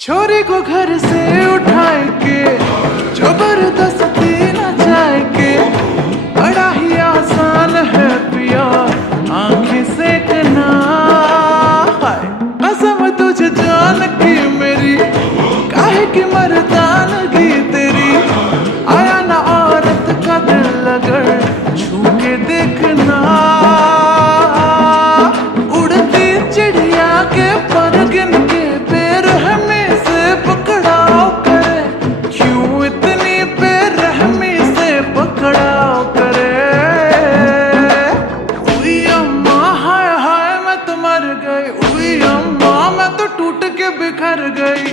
छोरी को घर से उठाए के जबरदस्ती न जाए के, बड़ा ही आसान है पिया आंखें सेकना। कसम तुझे जान की मेरी, काहे की मर्दानगी तेरी, आया ना औरत का दिल अगर छू के देखना। उड़ती चिड़िया के पर गिन के बेरहमी से पकड़ाओ करे, क्यों इतनी बेरहमी से पकड़ाओ करे। उई अम्मा हाय हाय मैं तो मर गई, उई अम्मा मैं तो टूट के बिखर गई।